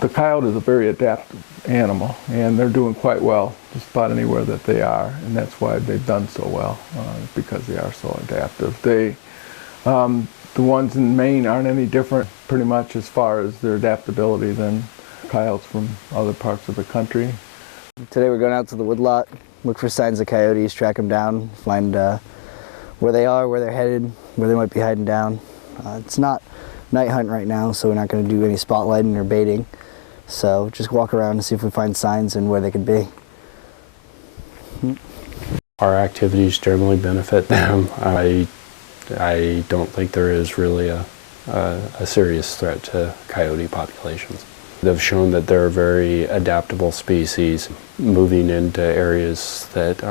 The coyote is a very adaptive animal, and they're doing quite well just about anywhere that they are, and that's why they've done so well, because they are so adaptive. The ones in Maine aren't any different pretty much as far as their adaptability than coyotes from other parts of the country. Today we're going out to the woodlot, look for signs of coyotes, track them down, find where they are, where they're headed, where they might be hiding down. It's not night hunt right now, so we're not going to do any spotlighting or baiting. So just walk around and see if we find signs and where they could be. Our activities generally benefit them. I don't think there is really a serious threat to coyote populations. They've shown that they're a very adaptable species, moving into areas that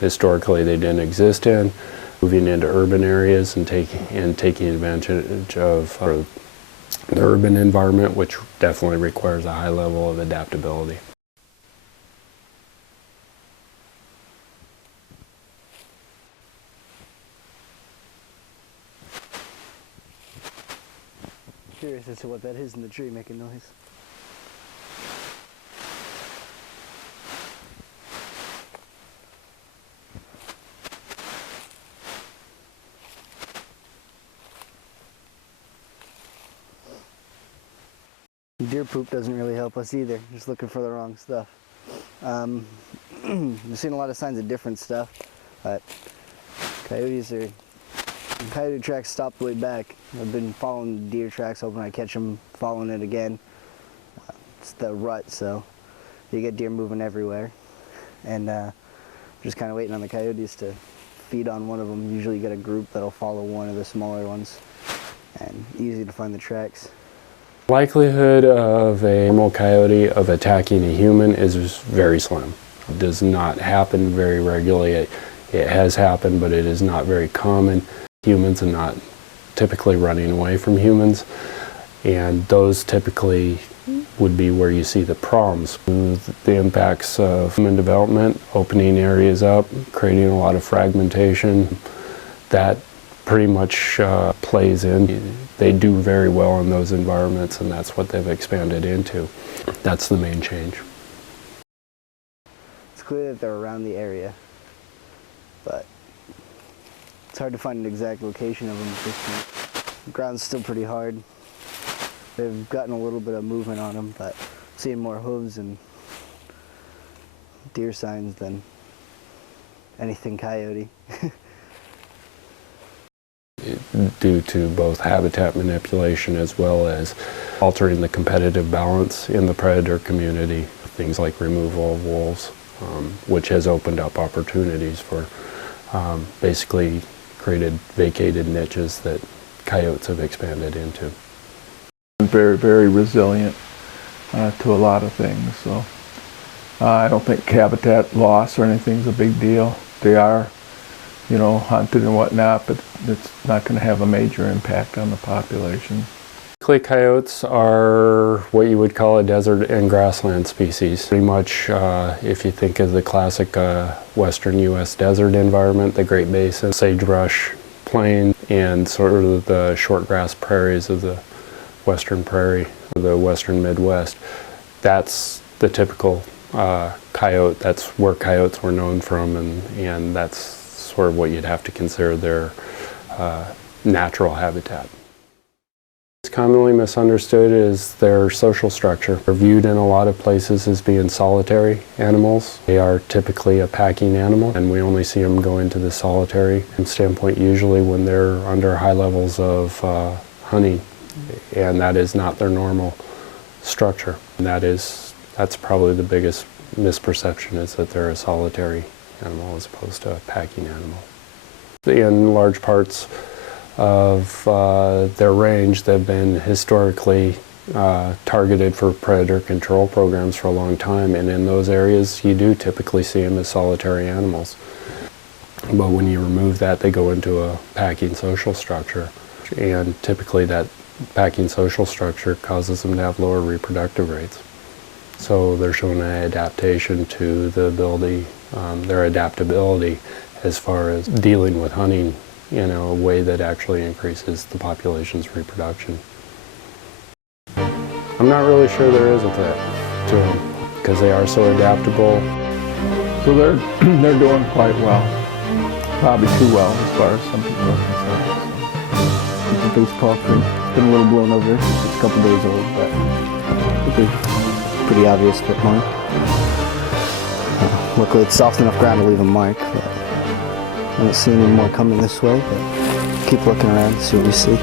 historically they didn't exist in, moving into urban areas and taking advantage of the urban environment, which definitely requires a high level of adaptability. Curious as to what that is in the tree making noise. Deer poop doesn't really help us either, just looking for the wrong stuff. We've seen a lot of signs of different stuff, but coyote tracks stopped way back. I've been following the deer tracks, hoping I catch them following it again. It's the rut, so you get deer moving everywhere. And just kind of waiting on the coyotes to feed on one of them. Usually you get a group that'll follow one of the smaller ones, and easy to find the tracks. Likelihood of a normal coyote of attacking a human is very slim. It does not happen very regularly. It has happened, but it is not very common. Humans are not typically running away from humans, and those typically would be where you see the problems. The impacts of human development, opening areas up, creating a lot of fragmentation, that pretty much plays in. They do very well in those environments, and that's what they've expanded into. That's the main change. It's clear that they're around the area, but it's hard to find an exact location of them at this point. The ground's still pretty hard. They've gotten a little bit of movement on them, but seeing more hooves and deer signs than anything coyote. Due to both habitat manipulation as well as altering the competitive balance in the predator community, things like removal of wolves, which has opened up opportunities for basically created vacated niches that coyotes have expanded into. Very, very resilient to a lot of things, so I don't think habitat loss or anything is a big deal. They are, hunted and whatnot, but it's not going to have a major impact on the population. Clay coyotes are what you would call a desert and grassland species. Pretty much, if you think of the classic western U.S. desert environment, the Great Basin, sagebrush plain, and sort of the short grass prairies of the western prairie, or the western Midwest, that's the typical coyote. That's where coyotes were known from, and that's sort of what you'd have to consider their natural habitat. What's commonly misunderstood is their social structure. They're viewed in a lot of places as being solitary animals. They are typically a packing animal, and we only see them go into the solitary standpoint usually when they're under high levels of hunting, and that is not their normal structure. And that's probably the biggest misperception, is that they're a solitary animal as opposed to a packing animal. In large parts of their range, they've been historically targeted for predator control programs for a long time, and in those areas you do typically see them as solitary animals. But when you remove that, they go into a packing social structure, and typically that packing social structure causes them to have lower reproductive rates. So they're showing an adaptation to the ability, their adaptability as far as dealing with hunting in a way that actually increases the population's reproduction. I'm not really sure there is a threat to them because they are so adaptable. So they're they're doing quite well. Probably too well as far as some people are concerned. It's a baseball print. It's been a little blown over. It's a couple days old, but pretty obvious foot mark. Luckily, it's soft enough ground to leave a mark. But I don't see any more coming this way. But keep looking around, see what we see.